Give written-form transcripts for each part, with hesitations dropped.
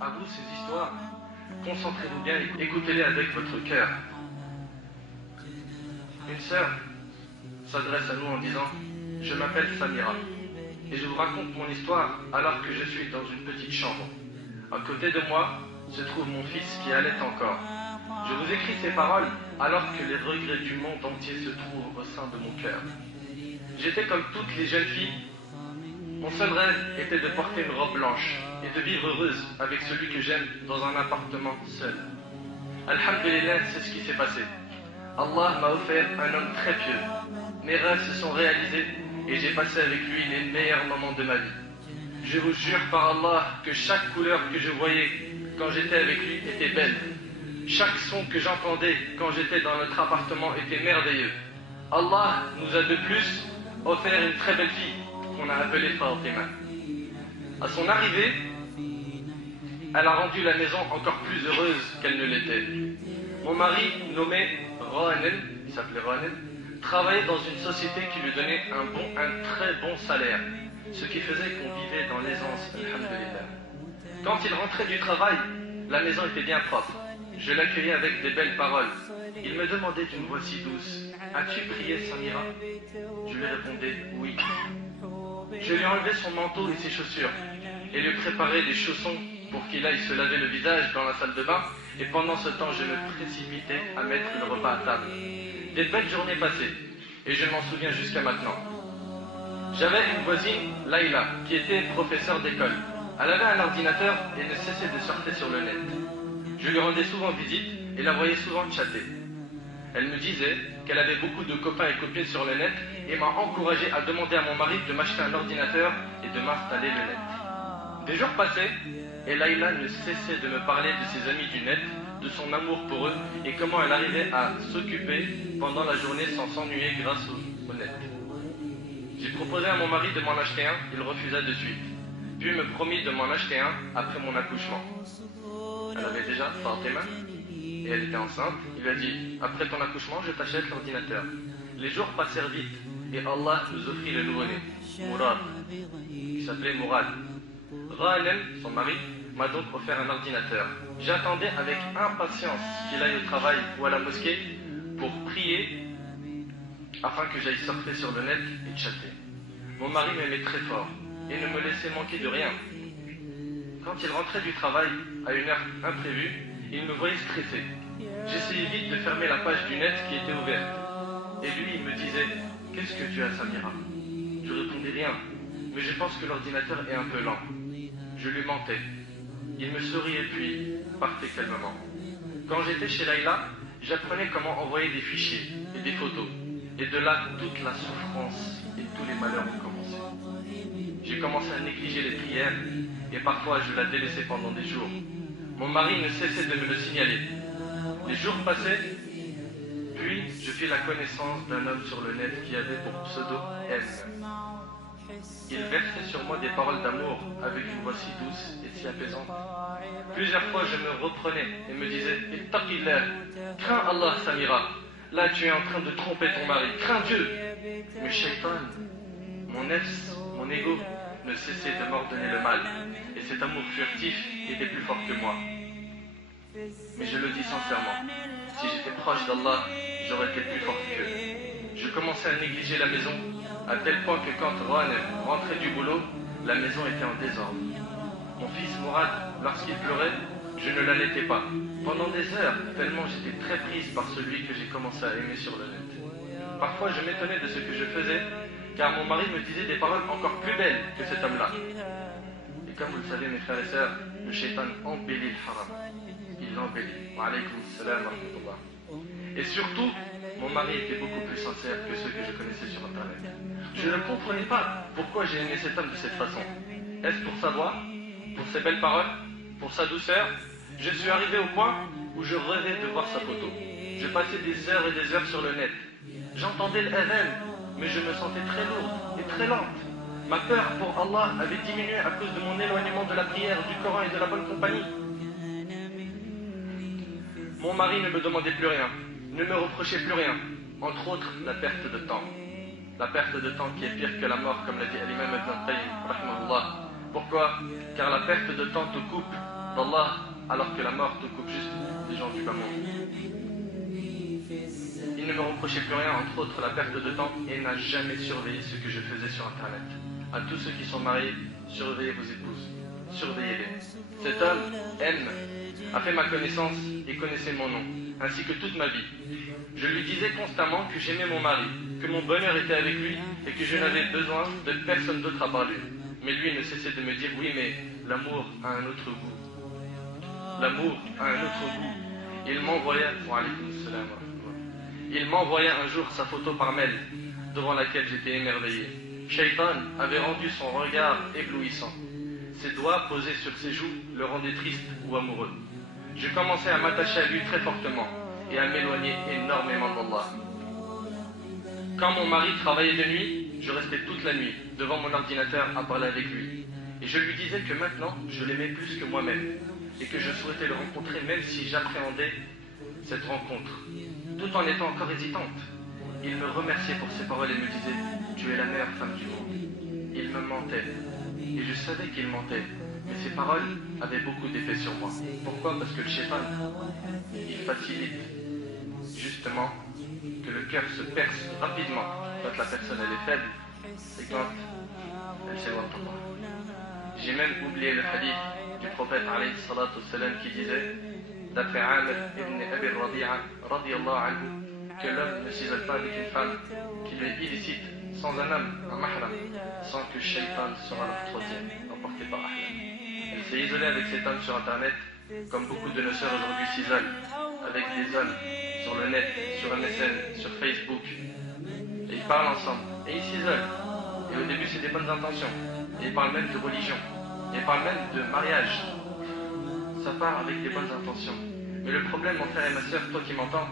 À vous ces histoires, concentrez-vous bien et écoutez-les avec votre cœur. Une sœur s'adresse à nous en disant « Je m'appelle Samira et je vous raconte mon histoire alors que je suis dans une petite chambre. À côté de moi se trouve mon fils qui allait encore. Je vous écris ces paroles alors que les regrets du monde entier se trouvent au sein de mon cœur. J'étais comme toutes les jeunes filles. Mon seul rêve était de porter une robe blanche et de vivre heureuse avec celui que j'aime dans un appartement seul. Alhamdulillah, c'est ce qui s'est passé. Allah m'a offert un homme très pieux. Mes rêves se sont réalisés et j'ai passé avec lui les meilleurs moments de ma vie. Je vous jure par Allah que chaque couleur que je voyais quand j'étais avec lui était belle. Chaque son que j'entendais quand j'étais dans notre appartement était merveilleux. Allah nous a de plus offert une très belle fille qu'on a appelée Fatima. À son arrivée, elle a rendu la maison encore plus heureuse qu'elle ne l'était. Mon mari, nommé Rohanen, il s'appelait Rohanen, travaillait dans une société qui lui donnait un très bon salaire, ce qui faisait qu'on vivait dans l'aisance, alhamdulillah. Quand il rentrait du travail, la maison était bien propre. Je l'accueillais avec des belles paroles. Il me demandait d'une voix si douce, « As-tu prié, Samira ?» Je lui répondais « Oui ». Je lui enlevais son manteau et ses chaussures, et lui préparais des chaussons pour qu'il aille se laver le visage dans la salle de bain, et pendant ce temps je me précipitais à mettre le repas à table. Des belles journées passées, et je m'en souviens jusqu'à maintenant. J'avais une voisine, Laïla, qui était professeure d'école. Elle avait un ordinateur et ne cessait de surfer sur le net. Je lui rendais souvent visite et la voyais souvent chatter. Elle me disait qu'elle avait beaucoup de copains et copines sur le net et m'a encouragé à demander à mon mari de m'acheter un ordinateur et de m'installer le net. Des jours passaient et Laïla ne cessait de me parler de ses amis du net, de son amour pour eux et comment elle arrivait à s'occuper pendant la journée sans s'ennuyer grâce au net. J'ai proposé à mon mari de m'en acheter un, il refusa de suite. Puis me promit de m'en acheter un après mon accouchement. Elle avait déjà Fatima et elle était enceinte. Il lui a dit, après ton accouchement, je t'achète l'ordinateur. Les jours passèrent vite et Allah nous offrit le nouveau-né, Mourad, qui s'appelait Mourad. Rahalem, son mari, m'a donc offert un ordinateur. J'attendais avec impatience qu'il aille au travail ou à la mosquée pour prier afin que j'aille surfer sur le net et chatter. Mon mari m'aimait très fort et ne me laissait manquer de rien. Quand il rentrait du travail à une heure imprévue, il me voyait stressé. J'essayais vite de fermer la page du net qui était ouverte. Et lui, il me disait « Qu'est-ce que tu as, Samira ?» Je répondais rien, mais je pense que l'ordinateur est un peu lent. Je lui mentais. Il me souriait puis partait calmement. Quand j'étais chez Laïla, j'apprenais comment envoyer des fichiers et des photos. Et de là, toute la souffrance et tous les malheurs ont commencé. J'ai commencé à négliger les prières et parfois je la délaissais pendant des jours. Mon mari ne cessait de me le signaler. Les jours passaient, puis je fis la connaissance d'un homme sur le net qui avait pour pseudo M. Il versait sur moi des paroles d'amour avec une voix si douce et si apaisante. Plusieurs fois je me reprenais et me disais « Ittaqillah, crains Allah, Samira. Là tu es en train de tromper ton mari, crains Dieu !» Mais Shaitan, mon nefs, mon ego, ne cessait de m'ordonner le mal, et cet amour furtif était plus fort que moi. Mais je le dis sincèrement, si j'étais proche d'Allah, j'aurais été plus fort qu'eux. Je commençais à négliger la maison, à tel point que quand Rohan rentrait du boulot, la maison était en désordre. Mon fils Mourad, lorsqu'il pleurait, je ne l'allaitais pas. Pendant des heures, tellement j'étais très prise par celui que j'ai commencé à aimer sur le net. Parfois je m'étonnais de ce que je faisais, car mon mari me disait des paroles encore plus belles que cet homme-là. Et comme vous le savez mes frères et sœurs, le shaitan embellit le haram. Il l'embellit. Wa alaykoum salam wa rahmatullah. Et surtout, mon mari était beaucoup plus sincère que ceux que je connaissais sur internet. Je ne comprenais pas pourquoi j'ai aimé cet homme de cette façon. Est-ce pour sa voix, pour ses belles paroles, pour sa douceur? Je suis arrivé au point où je rêvais de voir sa photo. Je passais des heures et des heures sur le net. J'entendais le adhan, mais je me sentais très lourde et très lente. Ma peur pour Allah avait diminué à cause de mon éloignement de la prière, du Coran et de la bonne compagnie. Mon mari ne me demandait plus rien, ne me reprochait plus rien, entre autres la perte de temps. La perte de temps qui est pire que la mort, comme l'a dit l'imam Ibn Qayyim, rahimahullah. Pourquoi? Car la perte de temps te coupe d'Allah, alors que la mort te coupe juste des gens du bas monde. Il ne me reprochait plus rien, entre autres la perte de temps, et n'a jamais surveillé ce que je faisais sur Internet. À tous ceux qui sont mariés, surveillez vos épouses, surveillez-les. Cet homme, M, a fait ma connaissance et connaissait mon nom, ainsi que toute ma vie. Je lui disais constamment que j'aimais mon mari, que mon bonheur était avec lui et que je n'avais besoin de personne d'autre à part lui. Mais lui ne cessait de me dire oui, mais l'amour a un autre goût. L'amour a un autre goût. Il m'envoya un jour sa photo par mail, devant laquelle j'étais émerveillé. Shaitan avait rendu son regard éblouissant. Ses doigts posés sur ses joues le rendaient triste ou amoureux. Je commençais à m'attacher à lui très fortement et à m'éloigner énormément d'Allah. Quand mon mari travaillait de nuit, je restais toute la nuit devant mon ordinateur à parler avec lui. Et je lui disais que maintenant, je l'aimais plus que moi-même et que je souhaitais le rencontrer même si j'appréhendais cette rencontre, tout en étant encore hésitante. Il me remerciait pour ses paroles et me disait « Tu es la meilleure femme du monde ». Il me mentait, et je savais qu'il mentait, mais ses paroles avaient beaucoup d'effet sur moi. Pourquoi? Parce que le shaitan, il facilite justement que le cœur se perce rapidement quand la personne elle est faible et quand elle s'éloigne d'Allah. J'ai même oublié le hadith du prophète alayhi salatu wassalam qui disait, d'après Amr ibn Abi Radi'a radiyallahu anhu, que l'homme ne s'isole pas avec une femme qui lui est illicite, sans un homme, un mahram, sans que Shaitan sera leur troisième, emporté par Ahlam. Elle s'est isolée avec cet homme sur Internet, comme beaucoup de nos sœurs aujourd'hui s'isolent, avec des hommes sur le net, sur MSN, sur Facebook. Et ils parlent ensemble, et ils s'isolent. Et au début c'est des bonnes intentions. Et ils parlent même de religion. Et ils parlent même de mariage. Ça part avec des bonnes intentions. Mais le problème, mon frère et ma sœur, toi qui m'entends,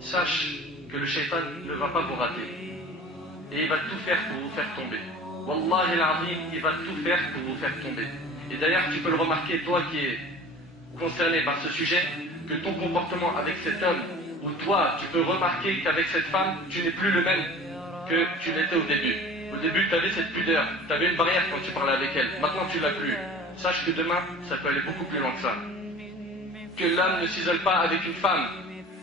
sache que le shaitan ne va pas vous rater. Et il va tout faire pour vous faire tomber. Wallahi al-azim, il va tout faire pour vous faire tomber. Et d'ailleurs, tu peux le remarquer, toi qui es concerné par ce sujet, que ton comportement avec cet homme, ou toi, tu peux remarquer qu'avec cette femme, tu n'es plus le même que tu l'étais au début. Au début, tu avais cette pudeur, tu avais une barrière quand tu parlais avec elle. Maintenant, tu l'as plus. Sache que demain, ça peut aller beaucoup plus loin que ça. Que l'homme ne s'isole pas avec une femme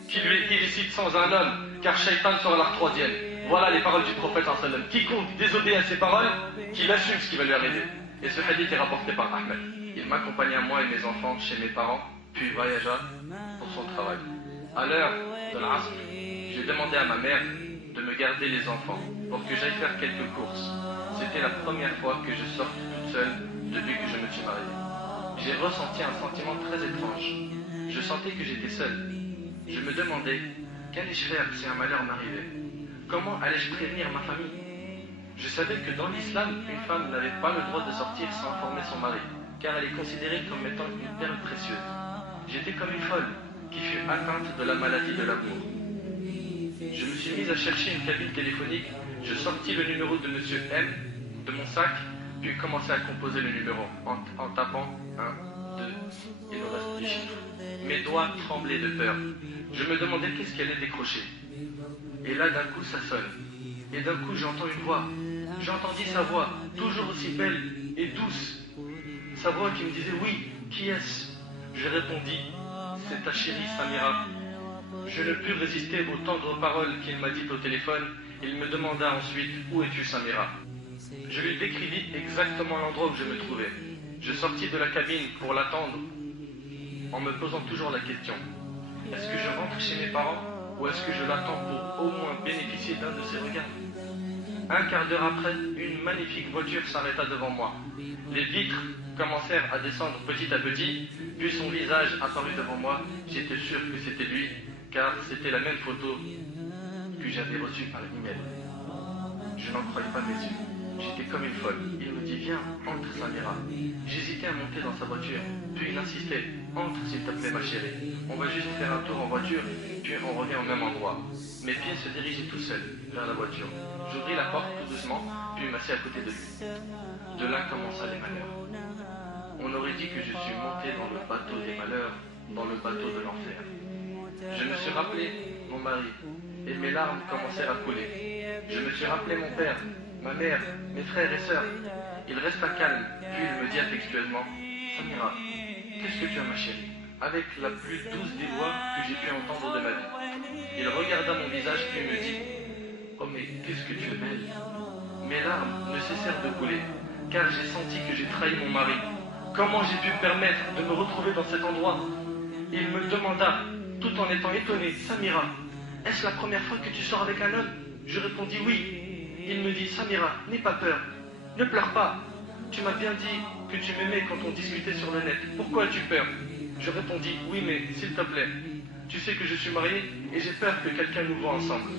qui lui est illicite sans un homme, car Shaitan sera leur troisième. Voilà les paroles du prophète sallam. Quiconque désobéit à ces paroles, qu'il assume ce qui va lui arriver. Et ce hadith est rapporté par Ahmed. Il m'accompagna moi et mes enfants chez mes parents, puis voyagea pour son travail. À l'heure de l'Asr, j'ai demandé à ma mère de me garder les enfants pour que j'aille faire quelques courses. C'était la première fois que je sorte toute seule depuis que je me suis marié. J'ai ressenti un sentiment très étrange. Je sentais que j'étais seul. Je me demandais, qu'allais-je faire si un malheur m'arrivait? Comment allais-je prévenir ma famille? Je savais que dans l'islam, une femme n'avait pas le droit de sortir sans informer son mari, car elle est considérée comme étant une perle précieuse. J'étais comme une folle qui fut atteinte de la maladie de l'amour. Je me suis mise à chercher une cabine téléphonique, je sortis le numéro de Monsieur M de mon sac, puis commençai à composer le numéro en tapant 1, 2 et le reste des chiffres. Mes doigts tremblaient de peur. Je me demandais qu'est-ce qui allait décrocher. Et là d'un coup ça sonne. Et d'un coup j'entends une voix. J'entendis sa voix, toujours aussi belle et douce. Sa voix qui me disait oui, qui est-ce? Je répondis, c'est ta chérie Samira. Je ne pus résister aux tendres paroles qu'il m'a dites au téléphone. Il me demanda ensuite, où es-tu Samira? Je lui décrivis exactement l'endroit où je me trouvais. Je sortis de la cabine pour l'attendre en me posant toujours la question. Est-ce que je rentre chez mes parents ou est-ce que je l'attends pour au moins bénéficier d'un de ses regards? Un quart d'heure après, une magnifique voiture s'arrêta devant moi. Les vitres commencèrent à descendre petit à petit, puis son visage apparut devant moi. J'étais sûr que c'était lui, car c'était la même photo que j'avais reçue par email. Je n'en croyais pas mes yeux. J'étais comme une folle. Il me dit, viens, entre Samira. J'hésitais à monter dans sa voiture, puis il insistait, entre s'il te plaît ma chérie. On va juste faire un tour en voiture, puis on revient au même endroit. Mes pieds se dirigeaient tout seuls vers la voiture. J'ouvris la porte tout doucement, puis m'assis à côté de lui. De là commença les malheurs. On aurait dit que je suis monté dans le bateau des malheurs, dans le bateau de l'enfer. Je me suis rappelé mon mari, et mes larmes commencèrent à couler. Je me suis rappelé mon père, ma mère, mes frères et sœurs. Il resta calme, puis il me dit affectueusement, Samira, qu'est-ce que tu as, ma chérie? Avec la plus douce des voix que j'ai pu entendre de ma vie. Il regarda mon visage puis me dit: oh mais qu'est-ce que tu es belle. Mes larmes ne cessèrent de couler, car j'ai senti que j'ai trahi mon mari. Comment j'ai pu me permettre de me retrouver dans cet endroit? Il me demanda, tout en étant étonné: Samira, est-ce la première fois que tu sors avec un homme? Je répondis oui. Il me dit: Samira, n'aie pas peur, ne pleure pas. Tu m'as bien dit que tu m'aimais quand on discutait sur le net. Pourquoi as-tu peur? Je répondis: oui, mais s'il te plaît, tu sais que je suis marié et j'ai peur que quelqu'un nous voie ensemble.